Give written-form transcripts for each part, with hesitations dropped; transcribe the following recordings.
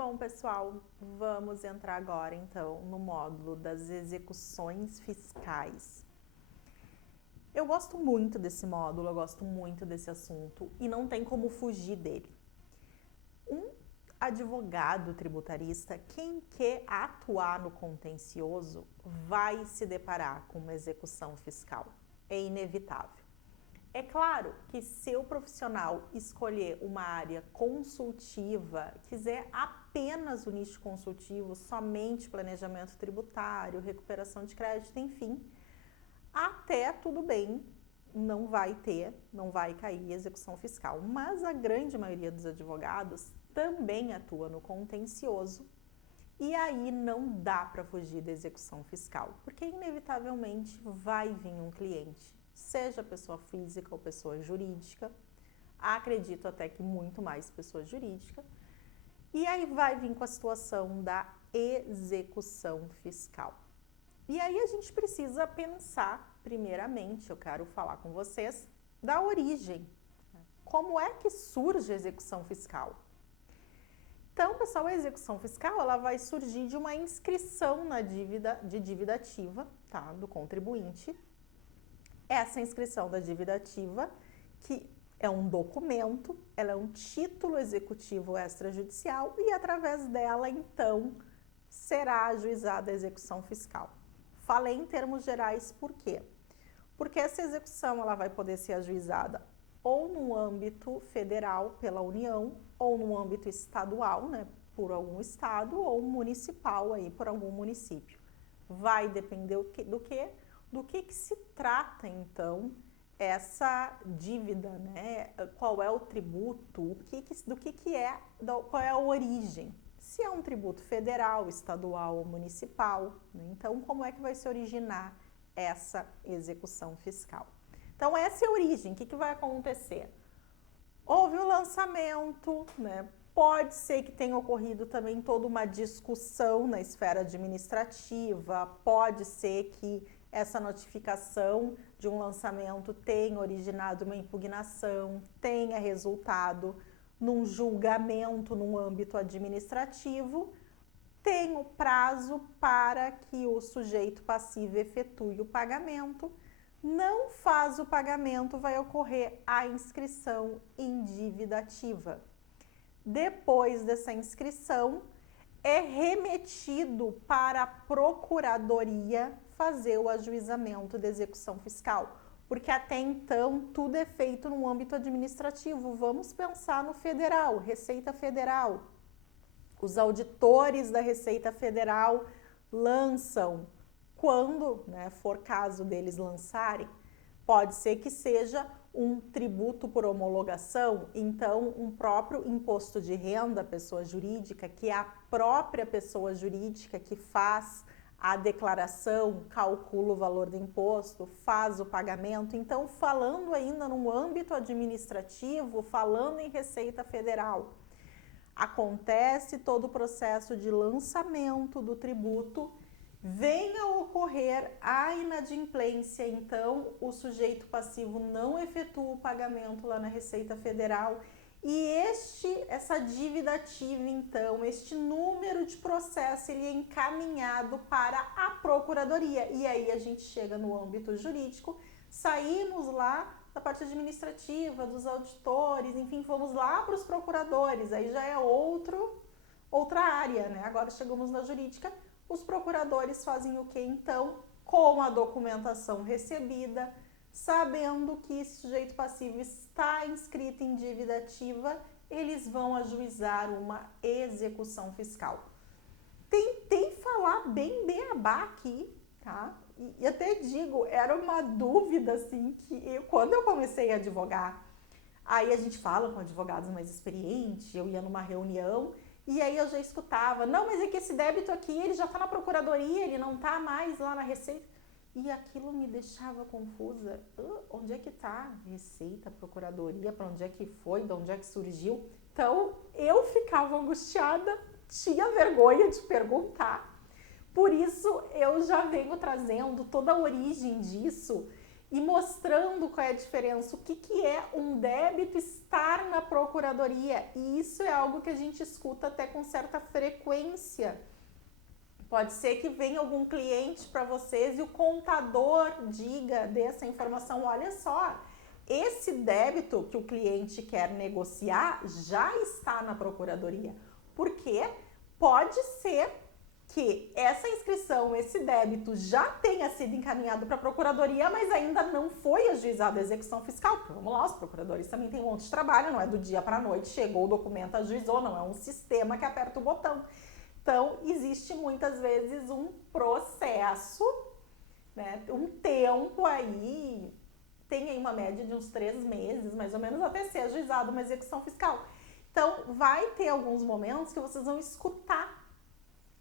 Bom, pessoal, vamos entrar agora então no módulo das execuções fiscais. Eu gosto muito desse módulo, eu gosto muito desse assunto e não tem como fugir dele. Um advogado tributarista, quem quer atuar no contencioso, vai se deparar com uma execução fiscal. É inevitável. É claro que se o profissional escolher uma área consultiva, quiser apenas o nicho consultivo, somente planejamento tributário, recuperação de crédito, enfim, até tudo bem, não vai cair execução fiscal. Mas a grande maioria dos advogados também atua no contencioso e aí não dá para fugir da execução fiscal, porque inevitavelmente vai vir um cliente, seja pessoa física ou pessoa jurídica, acredito até que muito mais pessoa jurídica, e aí vai vir com a situação da execução fiscal. E aí a gente precisa pensar, primeiramente, eu quero falar com vocês, da origem. Como é que surge a execução fiscal? Então, pessoal, a execução fiscal ela vai surgir de uma inscrição na dívida ativa, tá, do contribuinte. Essa inscrição da dívida ativa, que é um documento, ela é um título executivo extrajudicial e através dela, então, será ajuizada a execução fiscal. Falei em termos gerais por quê? Porque essa execução ela vai poder ser ajuizada ou no âmbito federal pela União, ou no âmbito estadual, né, por algum estado, ou municipal aí por algum município. Vai depender do que se trata então essa dívida, né? Qual é o tributo, qual é a origem? Se é um tributo federal, estadual ou municipal, né? Então como é que vai se originar essa execução fiscal? Então essa é a origem, o que vai acontecer? Houve o lançamento, né? Pode ser que tenha ocorrido também toda uma discussão na esfera administrativa, pode ser que essa notificação de um lançamento tenha originado uma impugnação, tenha resultado num julgamento no âmbito administrativo, tem o prazo para que o sujeito passivo efetue o pagamento. Não faz o pagamento, vai ocorrer a inscrição em dívida ativa. Depois dessa inscrição, é remetido para a procuradoria fazer o ajuizamento da execução fiscal, porque até então tudo é feito no âmbito administrativo. Vamos pensar no federal, Receita Federal. Os auditores da Receita Federal lançam, quando, né, for caso deles lançarem, pode ser que seja um tributo por homologação, então um próprio imposto de renda, pessoa jurídica, que é a própria pessoa jurídica que faz a declaração, calcula o valor do imposto, faz o pagamento. Então, falando ainda no âmbito administrativo, falando em Receita Federal, acontece todo o processo de lançamento do tributo, venha a ocorrer a inadimplência, então o sujeito passivo não efetua o pagamento lá na Receita Federal e essa dívida ativa, então, este número de processo, ele é encaminhado para a Procuradoria. E aí a gente chega no âmbito jurídico, saímos lá da parte administrativa, dos auditores, enfim, fomos lá para os procuradores, aí já é outra área, né? Agora chegamos na jurídica, os procuradores fazem o que então? Com a documentação recebida, sabendo que esse sujeito passivo está inscrito em dívida ativa, eles vão ajuizar uma execução fiscal. Tentei falar bem beabá aqui, tá? E até digo, era uma dúvida, assim, que quando eu comecei a advogar, aí a gente fala com advogados mais experientes, eu ia numa reunião, e aí eu já escutava, não, mas é que esse débito aqui, ele já está na procuradoria, ele não está mais lá na Receita. E aquilo me deixava confusa. Onde é que está? Receita, procuradoria, para onde é que foi, de onde é que surgiu? Então, eu ficava angustiada, tinha vergonha de perguntar. Por isso, eu já venho trazendo toda a origem disso e mostrando qual é a diferença, o que é um débito estar na procuradoria. E isso é algo que a gente escuta até com certa frequência. Pode ser que venha algum cliente para vocês e o contador diga, dê essa informação, olha só, esse débito que o cliente quer negociar já está na procuradoria. Porque pode ser que essa inscrição, esse débito já tenha sido encaminhado para a procuradoria, mas ainda não foi ajuizada a execução fiscal. Porque vamos lá, os procuradores também têm um monte de trabalho, não é do dia para a noite, chegou o documento, ajuizou, não é um sistema que aperta o botão. Então, existe muitas vezes um processo, né, um tempo aí, tem aí uma média de uns 3 meses, mais ou menos, até ser ajuizada uma execução fiscal. Então, vai ter alguns momentos que vocês vão escutar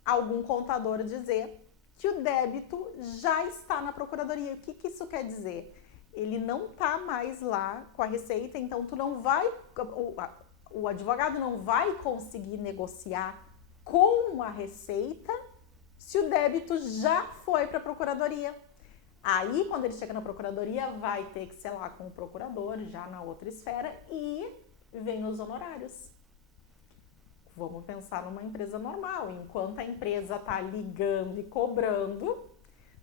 algum contador dizer que o débito já está na procuradoria. O que isso quer dizer? Ele não está mais lá com a Receita, então tu não vai, o advogado não vai conseguir negociar com a Receita se o débito já foi para a procuradoria. Aí, quando ele chega na procuradoria, vai ter que ser lá com o procurador, já na outra esfera, e vem os honorários. Vamos pensar numa empresa normal. Enquanto a empresa está ligando e cobrando,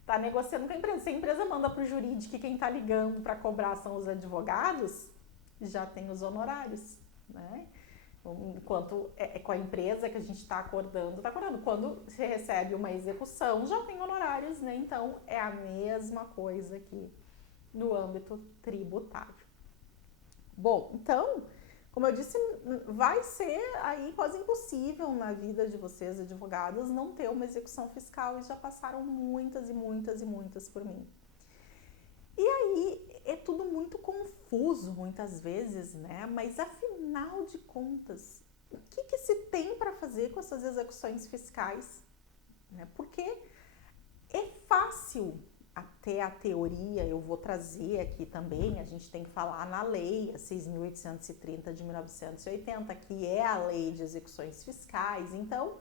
está negociando com a empresa. Se a empresa manda para o jurídico que quem está ligando para cobrar são os advogados, já tem os honorários, né? Enquanto é com a empresa que a gente está acordando. Quando se recebe uma execução, já tem honorários, né? Então, é a mesma coisa aqui no âmbito tributário. Bom, então, como eu disse, vai ser aí quase impossível na vida de vocês, advogados, não ter uma execução fiscal, e já passaram muitas e muitas e muitas por mim. E aí é tudo muito confuso muitas vezes, né? Mas afinal de contas, o que se tem para fazer com essas execuções fiscais? Né? Porque é fácil até a teoria, eu vou trazer aqui também, a gente tem que falar na lei, a 6.830 de 1980, que é a lei de execuções fiscais. Então,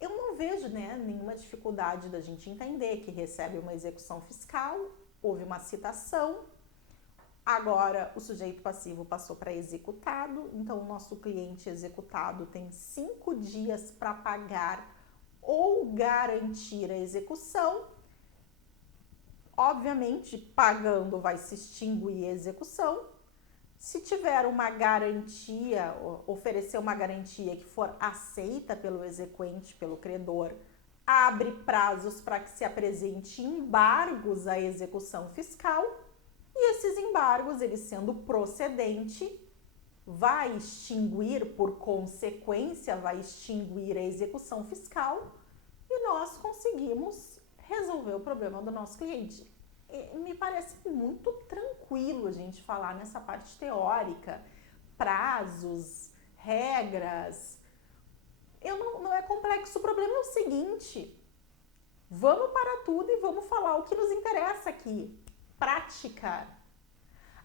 eu não vejo, né, nenhuma dificuldade da gente entender que recebe uma execução fiscal, houve uma citação, agora o sujeito passivo passou para executado, então o nosso cliente executado tem 5 dias para pagar ou garantir a execução. Obviamente, pagando vai se extinguir a execução. Se tiver uma garantia, oferecer uma garantia que for aceita pelo exequente, pelo credor, abre prazos para que se apresente embargos à execução fiscal, e esses embargos, eles sendo procedente, vai extinguir, por consequência, vai extinguir a execução fiscal, e nós conseguimos resolver o problema do nosso cliente. Me parece muito tranquilo a gente falar nessa parte teórica, prazos, regras. Não é complexo. O problema é o seguinte: vamos parar tudo e vamos falar o que nos interessa aqui. Prática.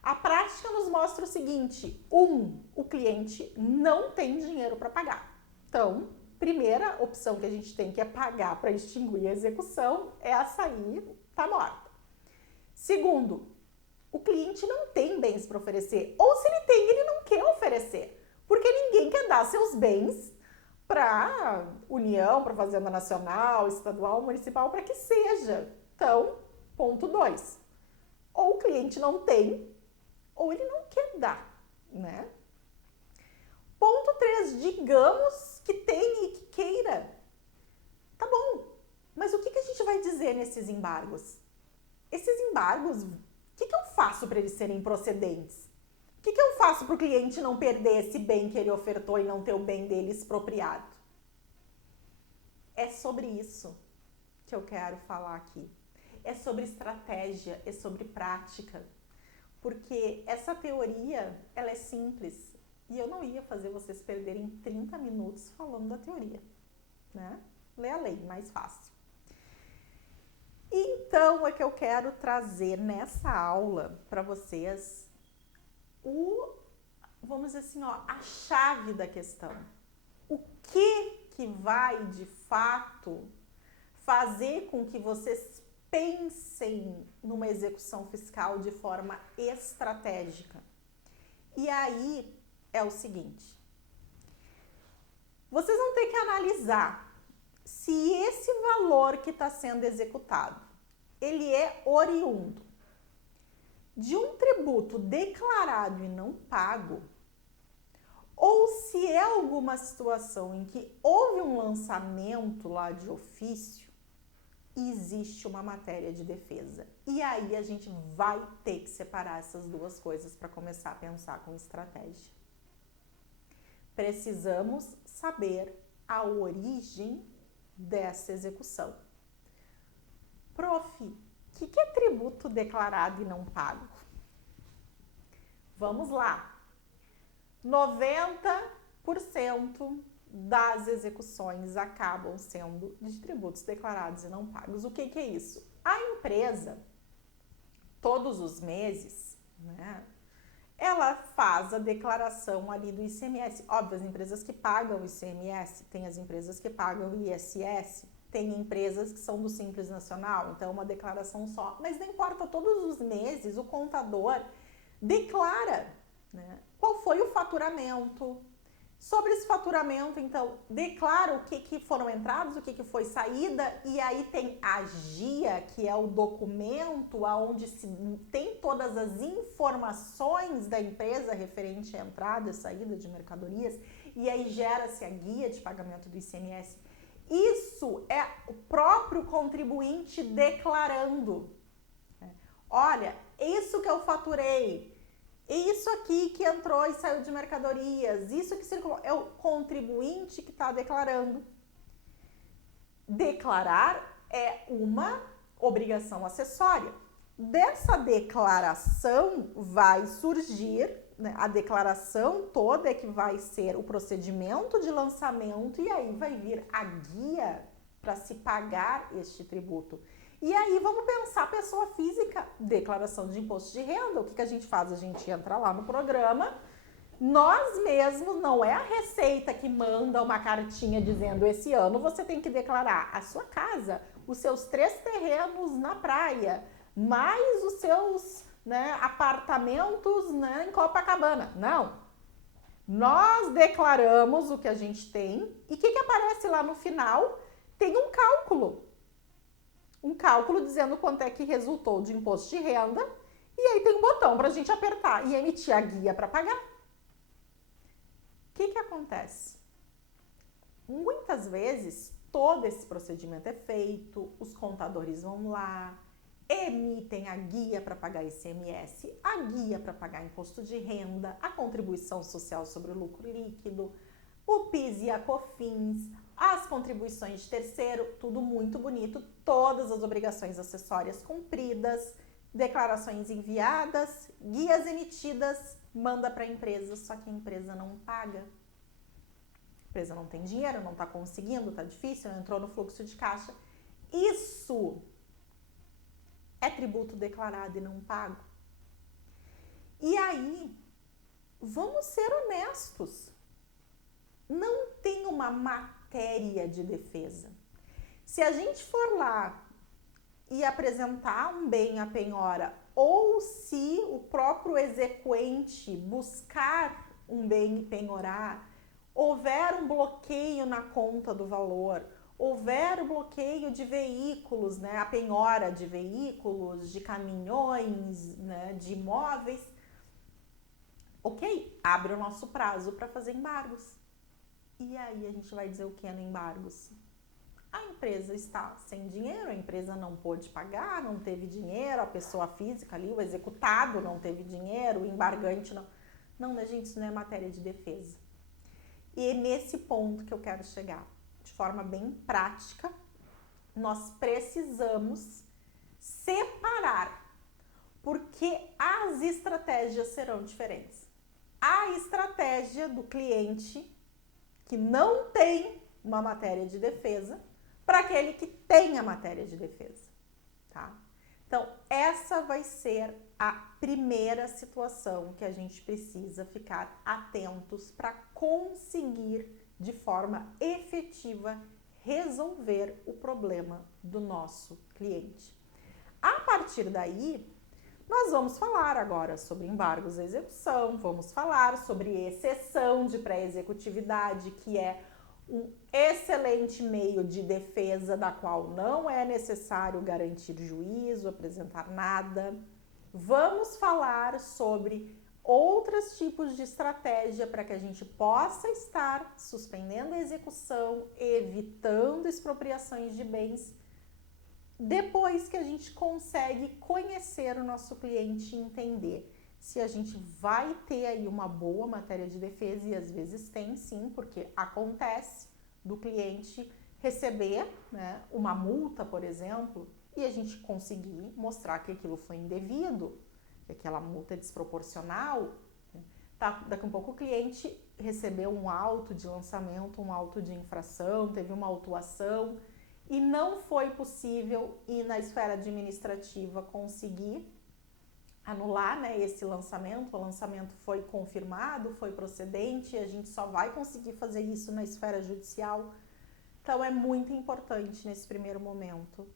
A prática nos mostra o seguinte: o cliente não tem dinheiro para pagar. Então, primeira opção que a gente tem, que é pagar para extinguir a execução, essa aí tá morta. Segundo, o cliente não tem bens para oferecer, ou se ele tem, ele não quer oferecer, porque ninguém quer dar seus bens para União, para Fazenda Nacional, Estadual, Municipal, para que seja. Então, ponto 2, ou o cliente não tem, ou ele não quer dar, né? Ponto 3, digamos que tem e que queira. Tá bom, mas o que a gente vai dizer nesses embargos? Esses embargos, o que eu faço para eles serem procedentes? O que eu faço para o cliente não perder esse bem que ele ofertou e não ter o bem dele expropriado? É sobre isso que eu quero falar aqui. É sobre estratégia, é sobre prática. Porque essa teoria, ela é simples. E eu não ia fazer vocês perderem 30 minutos falando da teoria, né? Lê a lei, mais fácil. Então, é que eu quero trazer nessa aula para vocês vamos dizer assim, a chave da questão. O que vai, de fato, fazer com que vocês pensem numa execução fiscal de forma estratégica. E aí é o seguinte, vocês vão ter que analisar se esse valor que está sendo executado, ele é oriundo de um tributo declarado e não pago, ou se é alguma situação em que houve um lançamento lá de ofício e existe uma matéria de defesa. E aí a gente vai ter que separar essas duas coisas para começar a pensar com estratégia. Precisamos saber a origem dessa execução. Prof, o que é tributo declarado e não pago? Vamos lá. 90% das execuções acabam sendo de tributos declarados e não pagos. O que é isso? A empresa, todos os meses, né, ela faz a declaração ali do ICMS. Óbvio, as empresas que pagam o ICMS, tem as empresas que pagam o ISS, tem empresas que são do Simples Nacional, então uma declaração só. Mas não importa, todos os meses o contador declara, né, qual foi o faturamento. Sobre esse faturamento, então, declara o que foram entradas, o que foi saída, e aí tem a GIA, que é o documento onde se tem todas as informações da empresa referente à entrada e saída de mercadorias, e aí gera-se a guia de pagamento do ICMS. Isso é o próprio contribuinte declarando. Olha, isso que eu faturei, isso aqui que entrou e saiu de mercadorias, isso que circulou, é o contribuinte que está declarando. Declarar é uma obrigação acessória. Dessa declaração vai surgir, né, a declaração toda é que vai ser o procedimento de lançamento e aí vai vir a guia para se pagar este tributo. E aí vamos pensar pessoa física, declaração de imposto de renda. O que a gente faz? A gente entra lá no programa, nós mesmos, não é a Receita que manda uma cartinha dizendo esse ano você tem que declarar a sua casa, os seus 3 terrenos na praia, mais os seus, né, apartamentos, né, em Copacabana. Não. Nós declaramos o que a gente tem e o que aparece lá no final? Tem um cálculo. Um cálculo dizendo quanto é que resultou de imposto de renda, e aí tem um botão para a gente apertar e emitir a guia para pagar. O que acontece? Muitas vezes, todo esse procedimento é feito, os contadores vão lá, emitem a guia para pagar ICMS, a guia para pagar imposto de renda, a contribuição social sobre o lucro líquido, o PIS e a COFINS, as contribuições de terceiro, tudo muito bonito, todas as obrigações acessórias cumpridas, declarações enviadas, guias emitidas, manda para a empresa, só que a empresa não paga. A empresa não tem dinheiro, não está conseguindo, está difícil, não entrou no fluxo de caixa. Isso é tributo declarado e não pago. E aí, vamos ser honestos, não tem uma matéria de defesa. Se a gente for lá e apresentar um bem à penhora, ou se o próprio exequente buscar um bem e penhorar, houver um bloqueio na conta do valor, houver bloqueio de veículos, né, a penhora de veículos, de caminhões, né, de imóveis, ok, abre o nosso prazo para fazer embargos. E aí a gente vai dizer o que no embargos? A empresa está sem dinheiro, a empresa não pôde pagar, não teve dinheiro, a pessoa física ali, o executado não teve dinheiro, o embargante não. Não, né, gente, isso não é matéria de defesa. E é nesse ponto que eu quero chegar. De forma bem prática, nós precisamos separar, porque as estratégias serão diferentes. A estratégia do cliente que não tem uma matéria de defesa para aquele que tem a matéria de defesa, tá? Então, essa vai ser a primeira situação que a gente precisa ficar atentos para conseguir, de forma efetiva, resolver o problema do nosso cliente. A partir partir daí, nós vamos falar agora sobre embargos à execução, vamos falar sobre exceção de pré-executividade, que é um excelente meio de defesa da qual não é necessário garantir juízo, apresentar nada. Vamos falar sobre outros tipos de estratégia para que a gente possa estar suspendendo a execução, evitando expropriações de bens, depois que a gente consegue conhecer o nosso cliente e entender se a gente vai ter aí uma boa matéria de defesa, e às vezes tem sim, porque acontece do cliente receber, né, uma multa, por exemplo, e a gente conseguir mostrar que aquilo foi indevido, que aquela multa é desproporcional. Tá, daqui a pouco o cliente recebeu um auto de lançamento, um auto de infração, teve uma autuação, e não foi possível ir na esfera administrativa conseguir anular, né, esse lançamento. O lançamento foi confirmado, foi procedente, e a gente só vai conseguir fazer isso na esfera judicial. Então é muito importante nesse primeiro momento,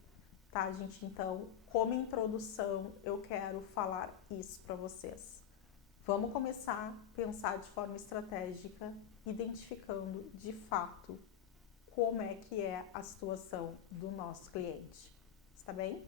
tá, gente? Então, como introdução, eu quero falar isso para vocês. Vamos começar a pensar de forma estratégica, identificando de fato como é que é a situação do nosso cliente. Está bem?